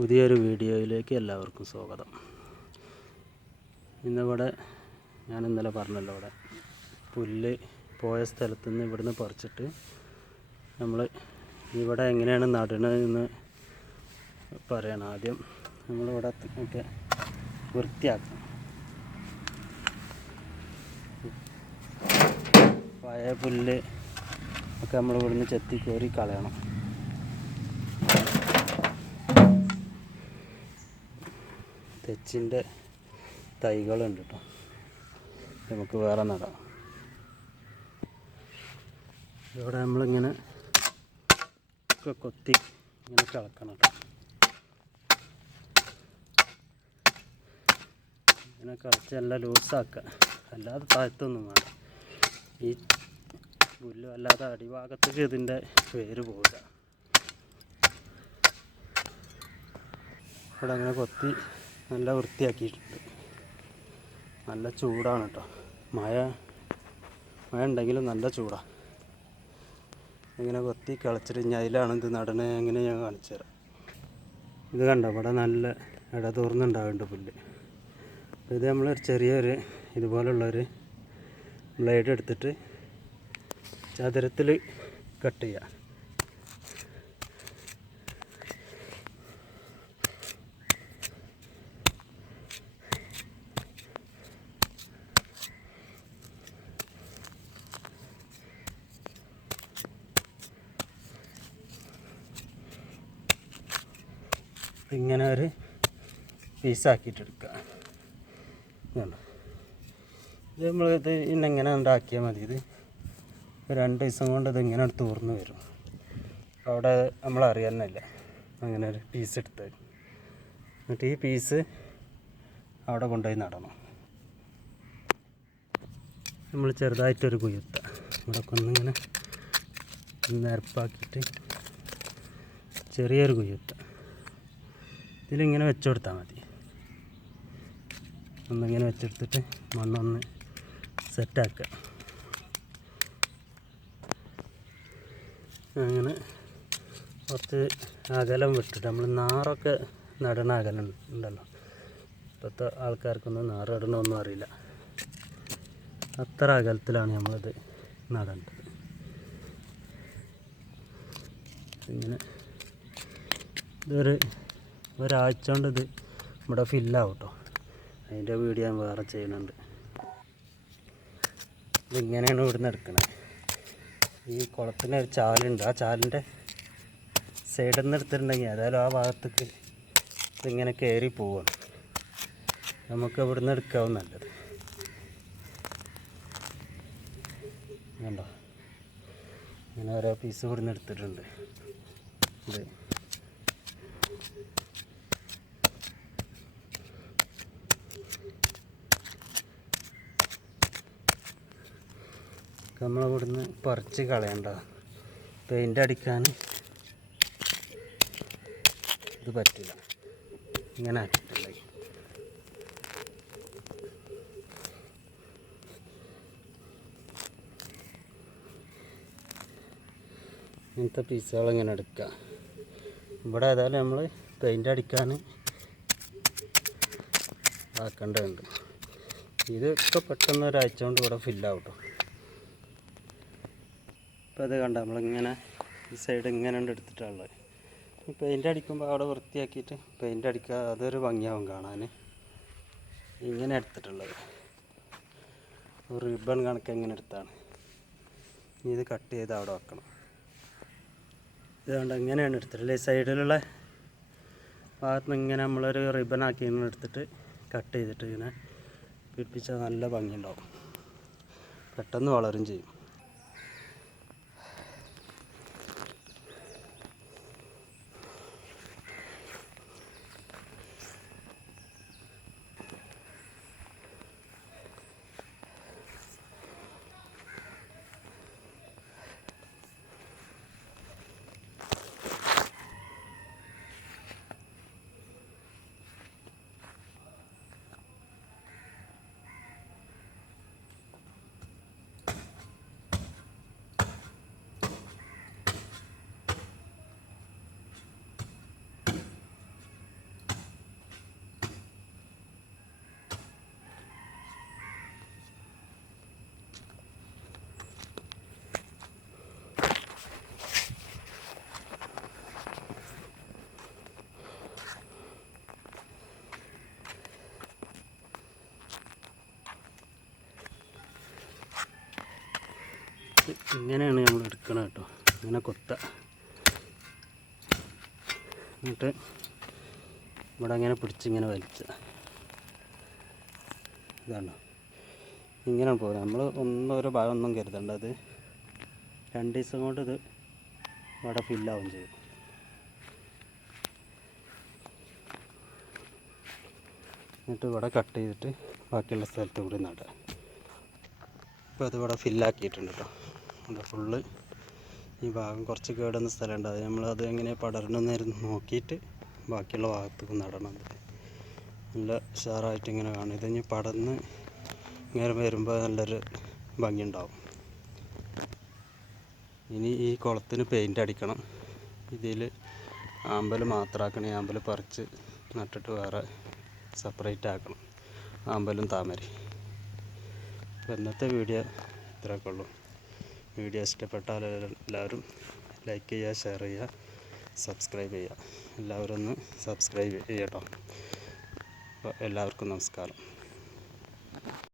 പുതിയൊരു വീഡിയോയിലേക്ക് എല്ലാവർക്കും സ്വാഗതം. ഇന്നിവിടെ ഞാൻ ഇന്നലെ പറഞ്ഞല്ലോ ഇവിടെ പുല്ല് പോയ സ്ഥലത്ത് നിന്ന് ഇവിടുന്ന് പറിച്ചിട്ട് നമ്മൾ ഇവിടെ എങ്ങനെയാണ് നടണതെന്ന് പറയണം. ആദ്യം നമ്മളിവിടെ ഒക്കെ വൃത്തിയാക്കണം പഴയ പുല്ല് ഒക്കെ നമ്മൾ ഇവിടുന്ന് ചെത്തി കയറി കളയണം. തെച്ചിന്റെ തൈകളുണ്ട് കേട്ടോ നമുക്ക് വേറെ നടാം. ഇവിടെ നമ്മളിങ്ങനെ ഒക്കെ കൊത്തി ഇങ്ങനെ കിളക്കണം ഇങ്ങനെ കളിച്ച് നല്ല ലൂസാക്കുക. അല്ലാതെ താഴ്ത്തൊന്നും വേണ്ട. ഈ പുല്ല് അല്ലാതെ അടിഭാഗത്തേക്ക് ഇതിന്റെ പേര് പോവില്ല ഇവിടെ അങ്ങനെ കൊത്തി നല്ല വൃത്തിയാക്കിയിട്ടുണ്ട്. നല്ല ചൂടാണ് കേട്ടോ മഴ മഴ ഉണ്ടെങ്കിലും നല്ല ചൂടാണ് ഇങ്ങനെ കൊത്തി കിളച്ചിട്ട് ഇനി അതിലാണ് ഇത് നടണേ എങ്ങനെ ഞാൻ കാണിച്ചു തരാം. ഇത് കണ്ടോ? ഇവിടെ നല്ല ഇട തുറന്നുണ്ടാവുന്നുണ്ട് പുല്ല്. അപ്പോൾ ഇത് നമ്മളൊരു ചെറിയൊരു ഇതുപോലുള്ളൊരു ബ്ലേഡ് എടുത്തിട്ട് ചതുരത്തിൽ കട്ട് ചെയ്യുക ഇങ്ങനെ ഒരു പീസാക്കിയിട്ട് എടുക്കുക ഇതുണ്ട്. ഇത് നമ്മൾ ഇത് ഇന്നെങ്ങനെ ഉണ്ടാക്കിയാൽ മതി. ഇത് രണ്ട് ദിവസം കൊണ്ട് ഇത് ഇങ്ങനെ തൂർന്ന് വരും. അവിടെ നമ്മൾ അറിയാനല്ല? അങ്ങനെ ഒരു പീസ് എടുത്ത്. എന്നിട്ട് ഈ പീസ് അവിടെ കൊണ്ടുപോയി നടണം. നമ്മൾ ചെറുതായിട്ടൊരു കുയത്ത. ഇവിടെ കൊന്നിങ്ങനെ നിരപ്പാക്കിയിട്ട് ചെറിയൊരു കുയ്യുത്ത ഇതിലിങ്ങനെ വെച്ചു കൊടുത്താൽ മതി. ഒന്നിങ്ങനെ വെച്ചെടുത്തിട്ട് മണ്ണൊന്ന് സെറ്റാക്കുക. അങ്ങനെ കുറച്ച് അകലം വിട്ടിട്ട് നമ്മൾ നാറൊക്കെ നടണ അകലം ഉണ്ടല്ലോ. ഇപ്പോഴത്തെ ആൾക്കാർക്കൊന്നും നാറ് നടണമൊന്നും അറിയില്ല. അത്ര അകലത്തിലാണ് നമ്മളിത് നടേണ്ടത് ഇങ്ങനെ ഇതൊരു ഒരാഴ്ച കൊണ്ട് ഇത് ഇവിടെ ഫില്ലാവും കേട്ടോ അതിന്റെ വീഡിയോ ഞാൻ വേറെ ചെയ്യുന്നുണ്ട്. ഇതിങ്ങനെയാണ് ഇവിടുന്ന് എടുക്കുന്നത് ഈ കുളത്തിന് ഒരു ചാലുണ്ട്. ആ ചാലിന്റെ സൈഡിൽ നിന്ന് എടുത്തിട്ടുണ്ടെങ്കിൽ ഏതായാലും ആ ഭാഗത്തേക്ക് ഇതിങ്ങനെ കയറി പോവാണ്. നമുക്ക് ഇവിടുന്ന് എടുക്കാവും നല്ലത്. കണ്ടോ? ഇങ്ങനെ ഓരോ പീസ് ഇവിടുന്ന് എടുത്തിട്ടുണ്ട്. ഇത് നമ്മളിവിടുന്ന് പറിച്ച് കളയണ്ട പെയിന്റ് അടിക്കാൻ ഇത് പറ്റില്ല. ഇങ്ങനെ ആക്കിയിട്ടില്ല ഇങ്ങനത്തെ പീസുകൾ ഇങ്ങനെ എടുക്കുക ഇവിടെ ഏതായാലും നമ്മൾ പെയിന്റ് അടിക്കാൻ ആക്കേണ്ടതുണ്ട് ഇതൊക്കെ പെട്ടെന്ന് ഒരാഴ്ച കൊണ്ട് ഇവിടെ ഫില്ലാവും ഇപ്പോൾ ഇത് കണ്ട? നമ്മളിങ്ങനെ ഈ സൈഡ് ഇങ്ങനെ ഉണ്ട് എടുത്തിട്ടുള്ളത്. പെയിന്റ് അടിക്കുമ്പോൾ അവിടെ വൃത്തിയാക്കിയിട്ട് പെയിന്റ് അടിക്കുക അതൊരു ഭംഗിയാവും കാണാൻ ഇങ്ങനെ എടുത്തിട്ടുള്ളത്. ഒരു റിബൺ കണക്ക് എങ്ങനെ എടുത്താണ്. ഇത് കട്ട് ചെയ്ത് അവിടെ വെക്കണം. ഇതുകൊണ്ട് കണ്ട? ഇങ്ങനെയാണ് എടുത്തിട്ടുള്ളത്. ഈ സൈഡിലുള്ള ഭാഗത്ത് നിന്ന് ഇങ്ങനെ നമ്മളൊരു റിബൺ ആക്കി ഇങ്ങനെ എടുത്തിട്ട് കട്ട് ചെയ്തിട്ട് ഇങ്ങനെ പിടിപ്പിച്ചാൽ നല്ല ഭംഗിയുണ്ടാവും. പെട്ടെന്ന് വളരും ചെയ്യും. ഇങ്ങനെയാണ് നമ്മൾ എടുക്കണം കേട്ടോ. ഇങ്ങനെ കൊത്ത. എന്നിട്ട് ഇവിടെ അങ്ങനെ പിടിച്ചിങ്ങനെ വലിച്ച. ഇതാണ്? ഇങ്ങനെ പോകുന്നത് നമ്മൾ ഒന്നും ഒരു ഭാഗം ഒന്നും കരുതണ്ട. അത് രണ്ട് ദിവസം കൊണ്ട് ഇത് ഇവിടെ ഫില്ലാവും ചെയ്യും. എന്നിട്ട് ഇവിടെ കട്ട് ചെയ്തിട്ട് ബാക്കിയുള്ള സ്ഥലത്ത് കൂടി നട ഇപ്പോൾ അത് ഇവിടെ ഫില്ലാക്കിയിട്ടുണ്ട് കേട്ടോ. ഇവിടെ ഫുള്ള് ഈ ഭാഗം കുറച്ച് കേടുന്ന സ്ഥലമുണ്ട്. അത് നമ്മളത് എങ്ങനെ പടരണമെന്നായിരുന്നു നോക്കിയിട്ട് ബാക്കിയുള്ള ഭാഗത്തേക്ക് നടണം. നല്ല ഉഷാറായിട്ട് ഇങ്ങനെ കാണും. ഇത് ഇനി പടർന്ന് ഇങ്ങനെ വരുമ്പോൾ നല്ലൊരു ഭംഗിയുണ്ടാവും. ഇനി ഈ കുളത്തിന് പെയിന്റ് അടിക്കണം. ഇതിൽ ആമ്പൽ മാത്രമാക്കണം ആമ്പൽ പറിച്ച് നട്ടിട്ട് വേറെ സെപ്പറേറ്റ് ആക്കണം. ആമ്പലും താമരയും. അപ്പോൾ ഇന്നത്തെ വീഡിയോ ഇത്രയൊക്കെ ഉള്ളൂ. വീഡിയോ ഇഷ്ടപ്പെട്ടാൽ എല്ലാവരും ലൈക്ക് ചെയ്യുക ഷെയർ ചെയ്യുക സബ്സ്ക്രൈബ് ചെയ്യുക. എല്ലാവരും ഒന്ന് സബ്സ്ക്രൈബ് ചെയ്യട്ടോ. അപ്പോൾ എല്ലാവർക്കും നമസ്കാരം.